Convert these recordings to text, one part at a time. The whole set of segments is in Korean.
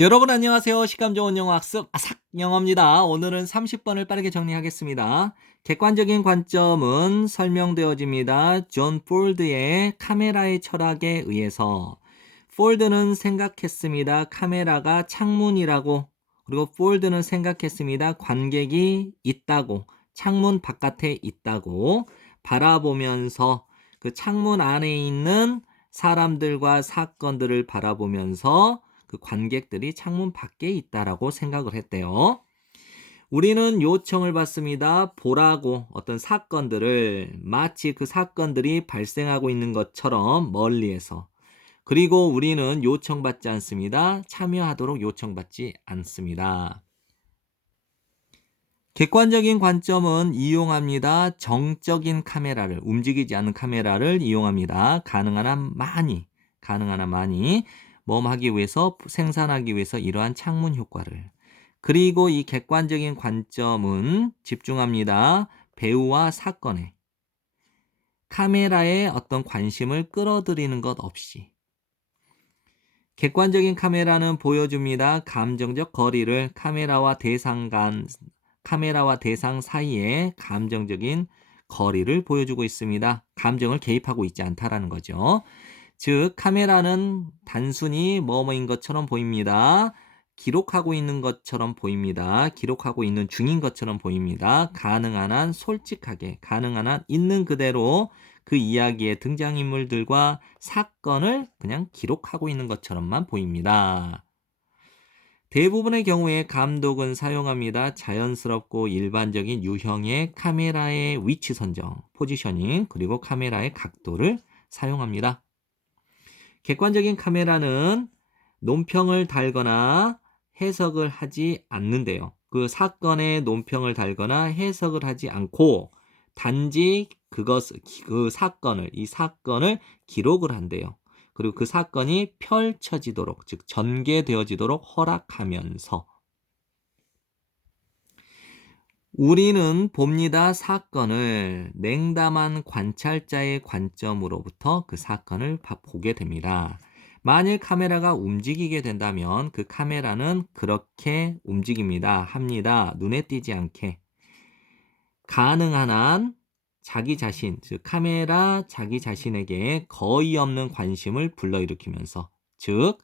여러분 안녕하세요. 시감 좋은 영어 학습 아삭 영어입니다. 오늘은 30번을 빠르게 정리하겠습니다. 객관적인 관점은 설명되어집니다. 존 폴드의 카메라의 철학에 의해서 폴드는 생각했습니다. 카메라가 창문이라고. 그리고 폴드는 생각했습니다. 관객이 있다고. 창문 바깥에 있다고. 바라보면서 그 창문 안에 있는 사람들과 사건들을 바라보면서 그 관객들이 창문 밖에 있다라고 생각을 했대요. 우리는 요청을 받습니다. 보라고 어떤 사건들을 마치 그 사건들이 발생하고 있는 것처럼 멀리에서. 그리고 우리는 요청받지 않습니다. 참여하도록 요청받지 않습니다. 객관적인 관점은 이용합니다. 정적인 카메라를, 움직이지 않는 카메라를 이용합니다. 가능한 한 많이 하기 위해서, 생산하기 위해서 이러한 창문 효과를. 그리고 이 객관적인 관점은 집중합니다. 배우와 사건에. 카메라에 어떤 관심을 끌어들이는 것 없이. 객관적인 카메라는 보여줍니다. 감정적 거리를 카메라와 대상 사이에 감정적인 거리를 보여주고 있습니다. 감정을 개입하고 있지 않다라는 거죠. 즉 카메라는 단순히 뭐뭐인 것처럼 보입니다. 기록하고 있는 것처럼 보입니다. 기록하고 있는 중인 것처럼 보입니다. 가능한 한 솔직하게, 가능한 한 있는 그대로 그 이야기의 등장인물들과 사건을 그냥 기록하고 있는 것처럼만 보입니다. 대부분의 경우에 감독은 사용합니다. 자연스럽고 일반적인 유형의 카메라의 위치 선정, 포지셔닝, 그리고 카메라의 각도를 사용합니다. 객관적인 카메라는 논평을 달거나 해석을 하지 않는데요. 그 사건에 논평을 달거나 해석을 하지 않고 단지 이 사건을 기록을 한대요. 그리고 그 사건이 펼쳐지도록, 즉 전개되어지도록 허락하면서 우리는 봅니다. 사건을 냉담한 관찰자의 관점으로부터 그 사건을 보게 됩니다. 만일 카메라가 움직이게 된다면 그 카메라는 그렇게 움직입니다. 합니다. 눈에 띄지 않게. 가능한 한 자기 자신, 즉 카메라 자기 자신에게 거의 없는 관심을 불러일으키면서, 즉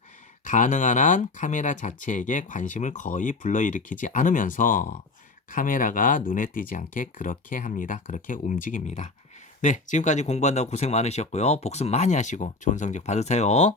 가능한 한 카메라 자체에게 관심을 거의 불러일으키지 않으면서 카메라가 눈에 띄지 않게 그렇게 합니다. 그렇게 움직입니다. 네, 지금까지 공부한다고 고생 많으셨고요. 복습 많이 하시고 좋은 성적 받으세요.